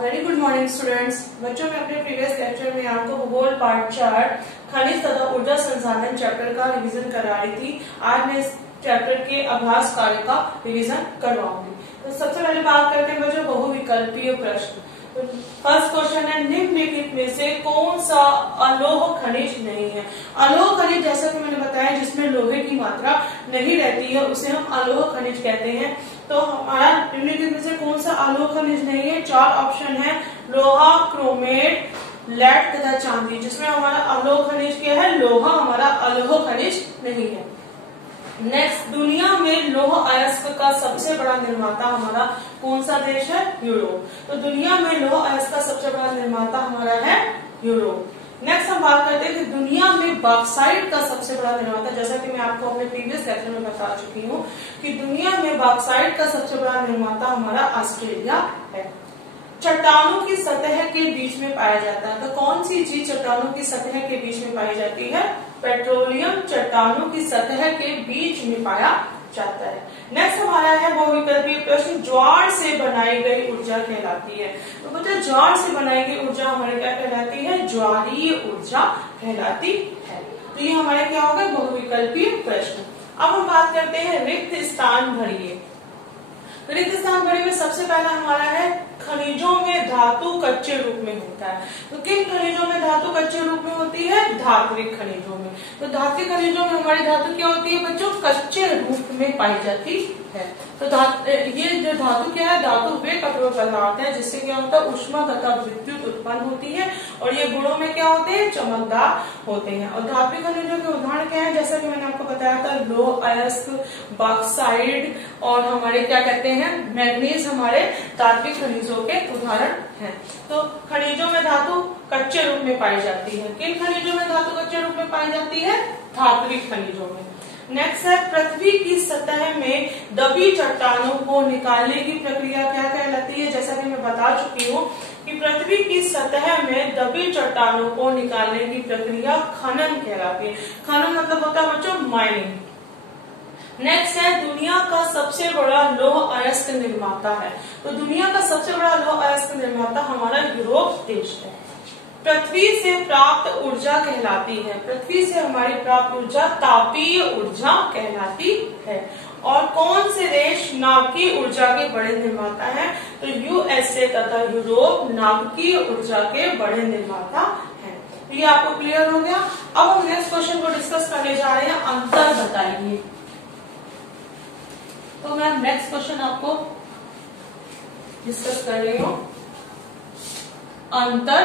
Very good morning students. बच्चों में अपने प्रीवियस लेक्चर में आपको भूगोल पार्ट 4 खनिज तथा ऊर्जा संसाधन चैप्टर का रिवीजन करा रही थी। आज मैं इस चैप्टर के अभ्यास कार्य का रिवीजन करवाऊंगी। तो सबसे पहले बात करते हैं बच्चों बहुविकल्पीय प्रश्न। तो फर्स्ट क्वेश्चन है, निम्नलिखित में से कौन सा अलोह खनिज नहीं है। अलोह खनिज जैसा कि मैंने बताया जिसमें लोहे की मात्रा नहीं रहती है उसे हम अलोह खनिज कहते हैं। तो हमारा निम्नलिखित में से कौन सा अलोह खनिज नहीं है। 4 ऑप्शन है, लोहा, क्रोमेट, लेड तथा चांदी। जिसमें हमारा अलोह खनिज क्या है, लोहा हमारा अलोह खनिज नहीं है। नेक्स्ट, दुनिया में लौह अयस्क का सबसे बड़ा निर्माता हमारा कौन सा देश है, यूरोप। तो दुनिया में लौह अयस्क का सबसे बड़ा निर्माता हमारा है यूरोप। नेक्स्ट हम बात करते हैं कि दुनिया में बॉक्साइट का सबसे बड़ा निर्माता, जैसा कि मैं आपको अपने प्रीवियस लेक्चर में बता चुकी हूँ कि दुनिया में बॉक्साइट का सबसे बड़ा निर्माता हमारा ऑस्ट्रेलिया है। चट्टानों की सतह के बीच में पाया जाता है। तो कौन सी चीज चट्टानों की सतह के बीच में पाई जाती है, पेट्रोलियम चट्टानों की सतह के बीच में पाया जाता है। नेक्स्ट हमारा है बहुविकल्पीय प्रश्न, ज्वार से बनाई गई ऊर्जा कहलाती है। तो बच्चा ज्वार से बनाई गई ऊर्जा हमारे क्या कहलाती है, ज्वारीय ऊर्जा कहलाती है। तो ये हमारे क्या होगा, बहुविकल्पीय प्रश्न। अब हम बात करते हैं रिक्त स्थान भरिए। रिक्त स्थान भरिए में सबसे पहला हमारा है, खनिजों में धातु कच्चे रूप में होता है। तो किन खनिजों में धातु कच्चे रूप में होती है, धात्विक खनिजों में। तो धात्विक खनिजों में हमारी धातु क्या होती है बच्चों, कच्चे रूप में पाई जाती है। तो ये जो धातु क्या है, धातु वे कठोर पदार्थ है जिससे क्या होता है, ऊष्मा तथा विद्युत उत्पन्न होती है और ये गुणों में क्या होते हैं, चमकदार होते हैं। और धात्विक खनिजों के उदाहरण क्या है, जैसा कि मैंने आपको बताया था, लौह अयस्क, बॉक्साइट और हमारे क्या कहते हैं, मैग्नीज हमारे धात्विक खनिजों के उदाहरण हैं। तो खनिजों में धातु कच्चे रूप में पाई जाती है। किन खनिजों में धातु कच्चे रूप में पाई जाती है, धात्विक खनिजों में। नेक्स्ट है, पृथ्वी की सतह में दबी चट्टानों को निकालने की प्रक्रिया क्या कहलाती है। जैसा कि मैं बता चुकी हूँ कि पृथ्वी की सतह में दबी चट्टानों को निकालने की प्रक्रिया खनन कहलाती है। खनन मतलब होता है बच्चों माइनिंग। नेक्स्ट है, दुनिया का सबसे बड़ा लौह अयस्क निर्माता है। तो दुनिया का सबसे बड़ा लौह अयस्क निर्माता हमारा यूरोप देश है। पृथ्वी से प्राप्त ऊर्जा कहलाती है। पृथ्वी से हमारी प्राप्त ऊर्जा तापीय ऊर्जा कहलाती है। और कौन से देश नाभिकीय ऊर्जा के बड़े निर्माता हैं, तो यूएसए तथा यूरोप नाभिकीय ऊर्जा के बड़े निर्माता हैं। तो ये आपको क्लियर हो गया। अब हम नेक्स्ट क्वेश्चन को डिस्कस करने जा रहे हैं, अंतर बताइए। तो मैं नेक्स्ट क्वेश्चन आपको डिस्कस कर रही हूँ, अंतर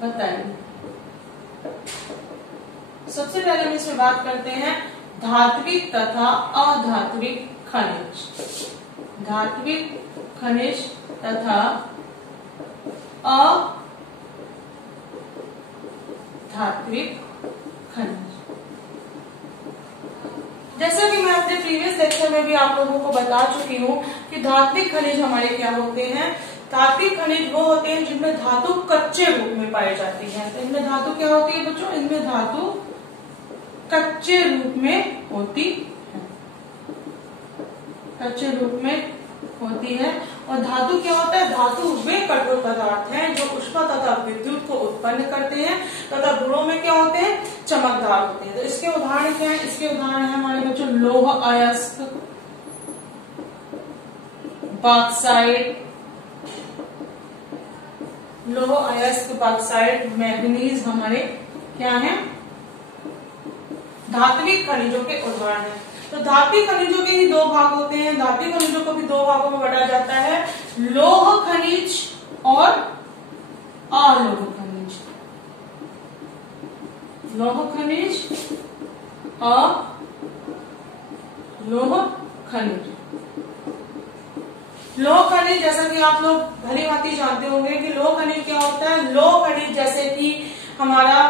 बताइए। सबसे पहले हम इसमें बात करते हैं धात्विक तथा अधात्विक खनिज। धात्विक खनिज तथा अधात्विक खनिज। जैसा कि मैं अपने प्रीवियस लेक्चर में भी आप लोगों को बता चुकी हूँ कि धात्विक खनिज हमारे क्या होते हैं, धात्विक खनिज वो होते हैं जिनमें धातु कच्चे रूप में पाई जाती है। तो इनमें धातु क्या होती है बच्चों, इनमें धातु कच्चे रूप में होती है, कच्चे रूप में होती है। और धातु क्या होता है, धातु वे कठोर पदार्थ हैं जो ऊष्मा तथा विद्युत को उत्पन्न करते हैं तथा गुणों में क्या होते हैं, चमकदार होते हैं। तो इसके उदाहरण क्या है, इसके उदाहरण है हमारे बच्चों लौह अयस्क, बॉक्साइट, लौह अयस्क, बॉक्साइट, मैग्नीज हमारे क्या है, धात्विक खनिजों के उदाहरण हैं। तो धात्विक खनिजों के ही 2 भाग होते हैं। धात्विक खनिजों को भी 2 भागों में बांटा जाता है, लौह खनिज और अलोह खनिज। लौह खनिज, अलोह खनिज। लौह खनिज जैसा कि आप लोग भली भांति जानते होंगे कि लौह खनिज क्या होता है। लौह खनिज जैसे कि हमारा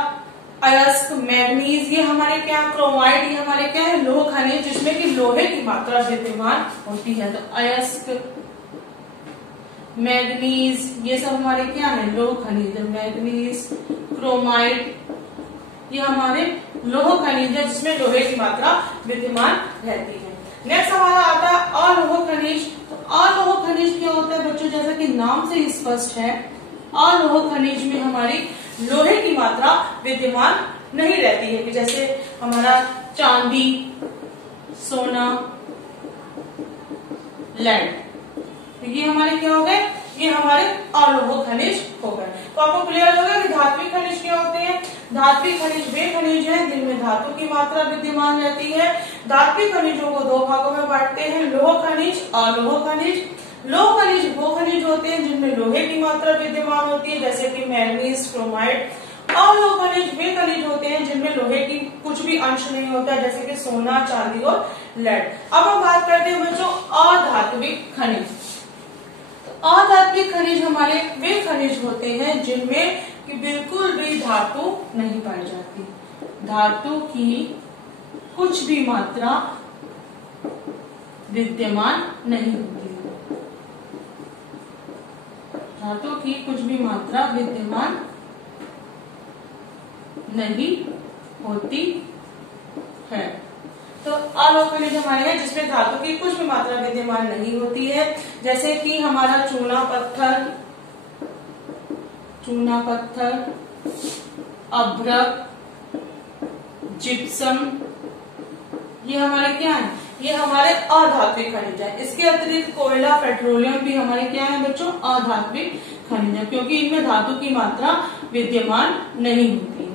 अयस्क, मैग्नीज, ये हमारे क्या, क्रोमाइड, ये हमारे क्या है, लौह खनिज जिसमें कि लोहे की मात्रा विद्यमान होती है। तो अयस्क, मैग्नीज, ये सब हमारे क्या है, लौह खनिज। मैग्नीज, क्रोमाइड, ये हमारे लौह खनिज है जिसमें लोहे की मात्रा विद्यमान रहती है। नेक्स्ट हमारा आता है अलोह खनिज। तो अलोह खनिज क्या होता है बच्चों, जैसा कि नाम से स्पष्ट है, अलोह खनिज में हमारी लोहे की मात्रा विद्यमान नहीं रहती है, कि जैसे हमारा चांदी, सोना, लेड, तो ये हमारे क्या हो गए, ये हमारे अलोह खनिज हो गए। तो आपको क्लियर हो गया कि धात्विक खनिज क्या होते हैं। धात्विक खनिज वे खनिज हैं जिनमें धातु की मात्रा विद्यमान रहती है। धात्विक खनिजों को दो भागों में बांटते हैं, लोह खनिज, अलोह खनिज। लोह खनिज वो खनिज होते हैं जिनमें लोहे की मात्रा विद्यमान होती है, जैसे कि मैग्नीज, क्रोमाइड। अलोह खनिज वे खनिज होते हैं जिनमें लोहे की कुछ भी अंश नहीं होता, जैसे कि सोना, चांदी और लेड। अब हम बात करते हैं बच्चों अधात्विक खनिज। अधात्विक खनिज हमारे वे खनिज होते हैं जिनमें कि बिल्कुल भी धातु नहीं पाई जाती, धातु की कुछ भी मात्रा विद्यमान नहीं होती, धातु की कुछ भी मात्रा विद्यमान नहीं होती है। तो अलोह खनिज हमारे हैं जिसमें धातु की कुछ भी मात्रा विद्यमान नहीं होती है, जैसे कि हमारा चूना पत्थर, अभ्रक, जिप्सम, ये हमारे क्या है, ये हमारे अधात्विक खनिज है। इसके अतिरिक्त कोयला, पेट्रोलियम भी हमारे क्या है बच्चों, अधात्विक खनिज है, क्योंकि इनमें धातु की मात्रा विद्यमान नहीं होती है।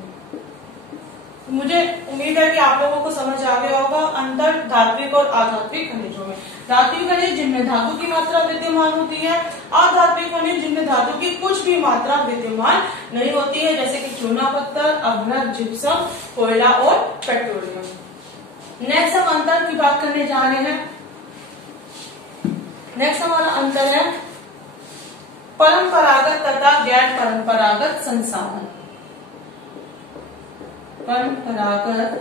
मुझे उम्मीद है कि आप लोगों को समझ आ गया होगा अंतर धात्विक और अधात्विक खनिजों में। धात्विक खनिज जिनमें धातु की मात्रा विद्यमान होती है, अधात्विक खनिज जिनमें धातु की कुछ भी मात्रा विद्यमान नहीं होती है, जैसे कि चूना पत्थर, अभ्रक, जिप्सम, कोयला और पेट्रोलियम। नेक्स्ट हम अंतर की बात करने जा रहे हैं। नेक्स्ट हमारा अंतर है परंपरागत तथा गैर परंपरागत संसाधन। परंपरागत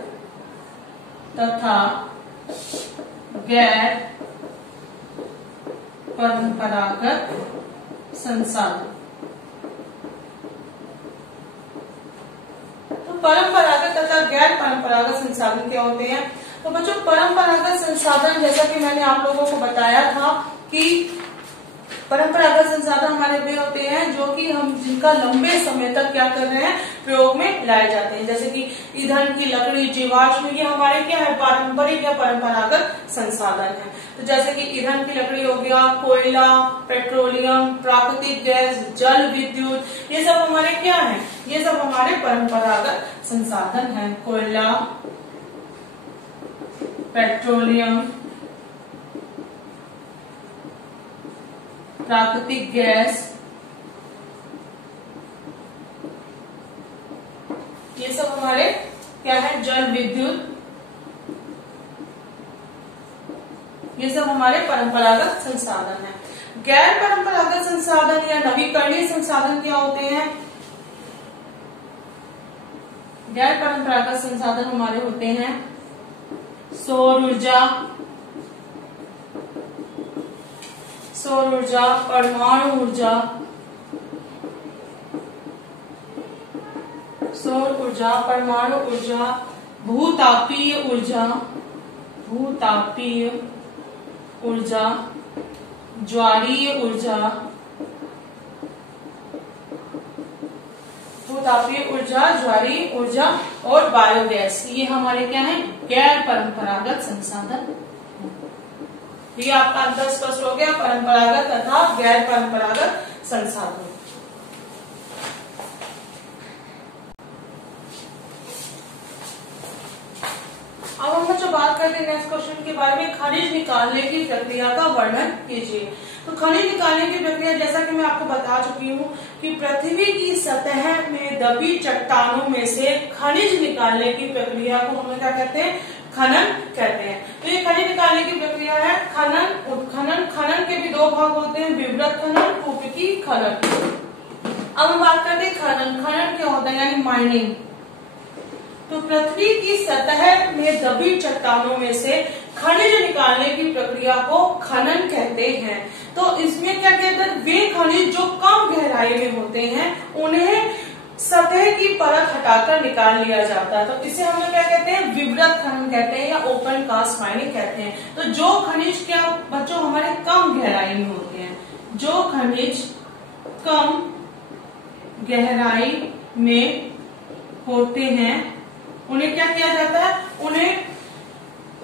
तथा गैर परंपरागत संसाधन। तो परंपरागत तथा गैर परंपरागत संसाधन क्या होते हैं। तो बच्चों परंपरागत संसाधन, जैसा कि मैंने आप लोगों को बताया था कि परंपरागत संसाधन हमारे वे होते हैं जो कि हम जिनका लंबे समय तक क्या कर रहे हैं, प्रयोग में लाए जाते हैं, जैसे कि ईंधन की लकड़ी, जीवाश्म, ये हमारे क्या है, पारंपरिक या परंपरागत संसाधन है। तो जैसे कि ईंधन की लकड़ी हो गया, कोयला, पेट्रोलियम, प्राकृतिक गैस, जल विद्युत, ये सब हमारे क्या है, ये सब हमारे परंपरागत संसाधन है। कोयला, पेट्रोलियम, प्राकृतिक गैस, ये सब हमारे क्या है, जल विद्युत, ये सब हमारे परंपरागत संसाधन है। गैर परंपरागत संसाधन या नवीकरणीय संसाधन क्या होते हैं। गैर परंपरागत संसाधन हमारे होते हैं सौर ऊर्जा, परमाणु ऊर्जा, सौर ऊर्जा, परमाणु ऊर्जा, भूतापीय ऊर्जा, ज्वारीय ऊर्जा, भूतापीय ऊर्जा, ज्वारीय ऊर्जा और बायोगैस, ये हमारे क्या है, गैर परंपरागत संसाधन। ये आपका अंतर स्पष्ट हो गया, परंपरागत तथा गैर परंपरागत संसाधन। अब हम जो बात करते हैं नेक्स्ट क्वेश्चन के बारे में, खनिज निकालने की प्रक्रिया का वर्णन कीजिए। तो खनिज निकालने की प्रक्रिया, जैसा कि मैं आपको बता चुकी हूँ कि पृथ्वी की सतह में दबी चट्टानों में से खनिज निकालने की प्रक्रिया को हम क्या कहते हैं, खनन कहते हैं। तो ये खनिज निकालने की प्रक्रिया है खनन, उत्खनन। खनन के भी दो भाग होते हैं, विवृत खनन, कुपिकी खनन। अब हम बात करते हैं खनन। खनन क्या होता है, यानी माइनिंग। तो पृथ्वी की सतह में दबी चट्टानों में से खनिज निकालने की प्रक्रिया को खनन कहते हैं। तो इसमें क्या कहते हैं, वे खनिज जो कम गहराई में होते हैं उन्हें सतह की परत हटाकर निकाल लिया जाता है। तो इसे हम लोग क्या कहते हैं, विवृत खनन कहते हैं या ओपन कास्ट माइनिंग कहते हैं। तो जो खनिज क्या बच्चों हमारे कम गहराई में होते हैं, जो खनिज कम गहराई में होते हैं उन्हें क्या किया जाता है, उन्हें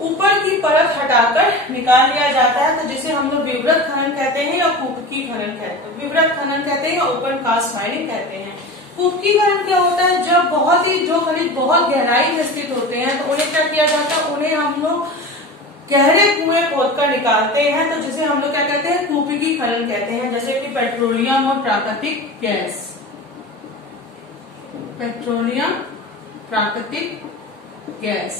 ऊपर की परत हटाकर निकाल लिया जाता है। तो जिसे हम लोग विवृत खनन कहते हैं या कुपकी खनन कहते हैं, विवृत खनन कहते हैं या ओपन कास्ट माइनिंग कहते हैं। कुपकी खनन क्या होता है, जब बहुत ही जो खनिज बहुत गहराई में स्थित होते हैं तो उन्हें क्या किया जाता है, उन्हें हम लोग गहरे कुएं खोदकर निकालते हैं। तो जिसे हम लोग क्या कहते हैं, कुपकी खनन कहते हैं। जैसे कि पेट्रोलियम और प्राकृतिक गैस, पेट्रोलियम प्राकृतिक गैस।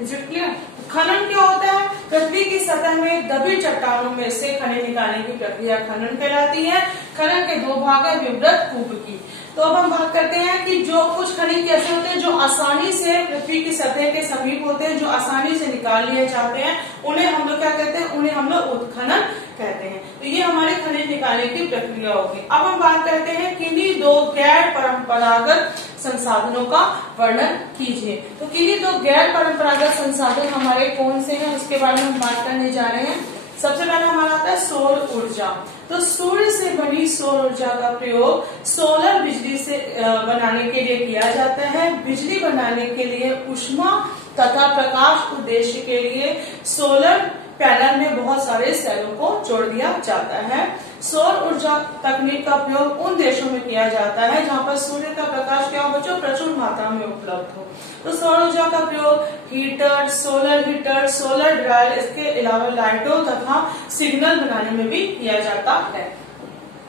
Is it clear? खनन क्या होता है, पृथ्वी की सतह में दबी चट्टानों में से खनिज निकालने की प्रक्रिया खनन कहलाती है। खनन के दो भाग है, विवृत कुपकी। तो अब हम बात करते हैं कि जो कुछ खनिज कैसे होते हैं जो आसानी से पृथ्वी की सतह के समीप होते हैं, जो आसानी से निकाल लिए जाते हैं, उन्हें हम लोग क्या कहते हैं, उन्हें हम लोग उत्खनन कहते हैं। तो ये हमारे खनिज निकालने की प्रक्रिया होगी। अब हम बात करते हैं किन्हीं दो गैर परंपरागत संसाधनों का वर्णन कीजिए। तो किन्हीं दो गैर परंपरागत संसाधन हमारे कौन से हैं उसके बारे में हम बात करने जा रहे हैं। सबसे पहले हमारा आता है सौर ऊर्जा। तो सूर्य से बनी सौर ऊर्जा का प्रयोग सोलर बिजली से बनाने के लिए किया जाता है। बिजली बनाने के लिए ऊष्मा तथा प्रकाश उद्देश्य के लिए सोलर पैनल में बहुत सारे सेलों को जोड़ दिया जाता है। सौर ऊर्जा तकनीक का प्रयोग उन देशों में किया जाता है जहां पर सूर्य का प्रकाश क्या हो बच्चों, प्रचुर मात्रा में उपलब्ध हो। तो सौर ऊर्जा का प्रयोग हीटर, सोलर ड्रायर, इसके अलावा लाइटों तथा सिग्नल बनाने में भी किया जाता है।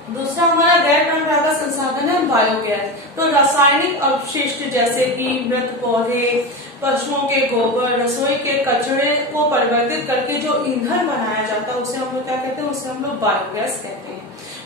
दूसरा हमारा गैर परंपरागत संसाधन है बायोगैस। तो रासायनिक अवशिष्ट जैसे कि मृत पौधे, पशुओं के गोबर, रसोई के कचरे को परिवर्तित करके जो ईंधन बनाया जाता है उसे हम लोग क्या कहते हैं, उसे हम लोग बायोगैस कहते हैं।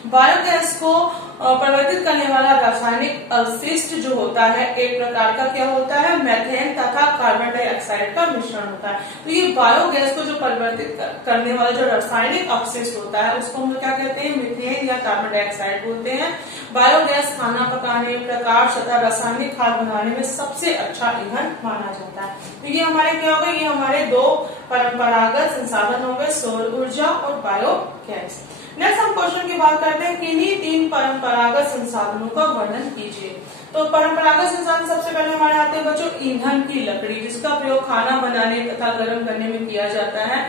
बायोगैस को परिवर्तित करने वाला रासायनिक अवशिष्ट जो होता है एक प्रकार का क्या होता है, मेथेन तथा कार्बन डाइऑक्साइड का मिश्रण होता है। तो ये बायोगैस को जो परिवर्तित करने वाला जो रासायनिक अवशिष्ट होता है उसको हम लोग क्या कहते हैं, मीथेन या कार्बन डाइऑक्साइड बोलते हैं। बायोगैस खाना पकाने, प्रकाश तथा रासायनिक खाद बनाने में सबसे अच्छा ईंधन माना जाता है। तो ये हमारे क्या हो गए, ये हमारे दो परंपरागत संसाधन हो गए, सौर ऊर्जा और बायोगैस। नेक्स्ट हम क्वेश्चन की बात करते हैं, किन्हीं तीन परंपरागत संसाधनों का वर्णन कीजिए। तो परंपरागत संसाधन सबसे पहले हमारे आते हैं बच्चों ईंधन की लकड़ी, जिसका प्रयोग खाना बनाने तथा गर्म करने में किया जाता है।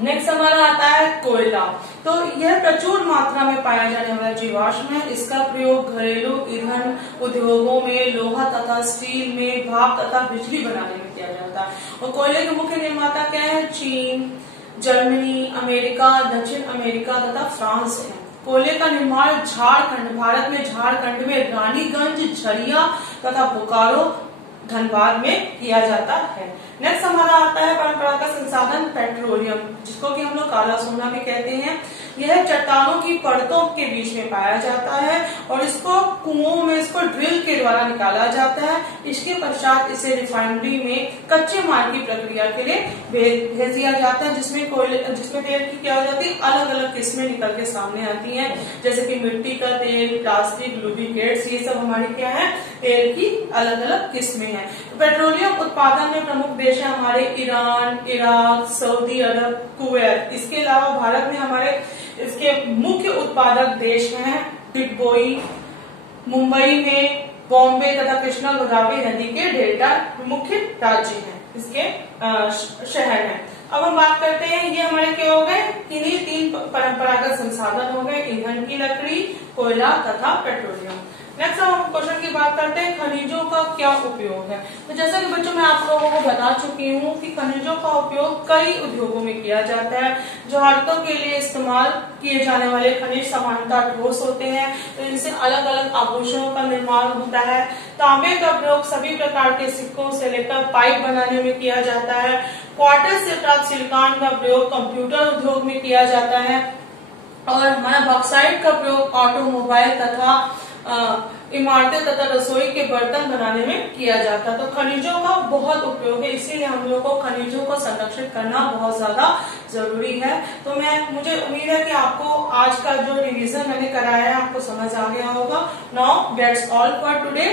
नेक्स्ट हमारा आता है कोयला। तो यह प्रचुर मात्रा में पाया जाने वाला जीवाश्म है। इसका प्रयोग घरेलू ईंधन उद्योगों में, लोहा तथा स्टील में, भाप तथा बिजली बनाने में किया जाता है। और कोयले के मुख्य निर्माता क्या है, चीन, जर्मनी, अमेरिका, दक्षिण अमेरिका तथा फ्रांस है। कोयले का निर्माण झारखंड, भारत में झारखंड में रानीगंज, झरिया तथा बोकारो, धनबाद में किया जाता है। नेक्स्ट हमारा आता है परंपरागत संसाधन पेट्रोलियम, जिसको कि हम लोग काला सोना भी कहते हैं। यह चट्टानों की परतों के बीच में पाया जाता है और इसको कुओं में इसको ड्रिल के द्वारा निकाला जाता है। इसके पश्चात इसे रिफाइनरी में कच्चे माल की प्रक्रिया के लिए भेज दिया जाता है, जिसमें तेल की क्या हो जाती है, अलग अलग किस्में निकल के सामने आती हैं, जैसे कि मिट्टी का तेल, प्लास्टिक, लुब्रिकेट्स, ये सब हमारी क्या है, तेल की अलग अलग किस्में हैं। पेट्रोलियम उत्पादन में प्रमुख देश है हमारे ईरान, इराक, सऊदी अरब, कुवैत। इसके अलावा भारत में हमारे इसके मुख्य उत्पादक देश हैं डिगबोई, मुंबई में बॉम्बे तथा कृष्णा गोदावरी नदी के डेल्टा मुख्य राज्य हैं, इसके शहर हैं। अब हम बात करते हैं, ये हमारे क्या हो गए, किन्हीं तीन परंपरागत संसाधन हो गए, ईंधन की लकड़ी, कोयला तथा पेट्रोलियम। नेक्स्ट हम क्वेश्चन की बात करते हैं, खनिजों का क्या उपयोग है। तो जैसा कि बच्चों मैं आप लोगों को बता चुकी हूँ कि खनिजों का उपयोग कई उद्योगों में किया जाता है। जहाजों के लिए इस्तेमाल किए जाने वाले खनिज सामान्यतः ठोस होते हैं, तो इनसे अलग अलग आभूषणों का निर्माण होता है। तांबे का प्रयोग सभी प्रकार के सिक्कों से लेकर पाइप बनाने में किया जाता है। क्वार्टज से प्राप्त सिलिकॉन का प्रयोग कंप्यूटर उद्योग में किया जाता है। और हमारा बॉक्साइट का प्रयोग ऑटोमोबाइल तथा इमारतें तथा रसोई के बर्तन बनाने में किया जाता है। तो खनिजों का बहुत उपयोग है, इसीलिए हम लोग को खनिजों को संरक्षित करना बहुत ज्यादा जरूरी है। तो मुझे उम्मीद है कि आपको आज का जो रिवीजन मैंने कराया है आपको समझ आ गया होगा। Now that's all for today.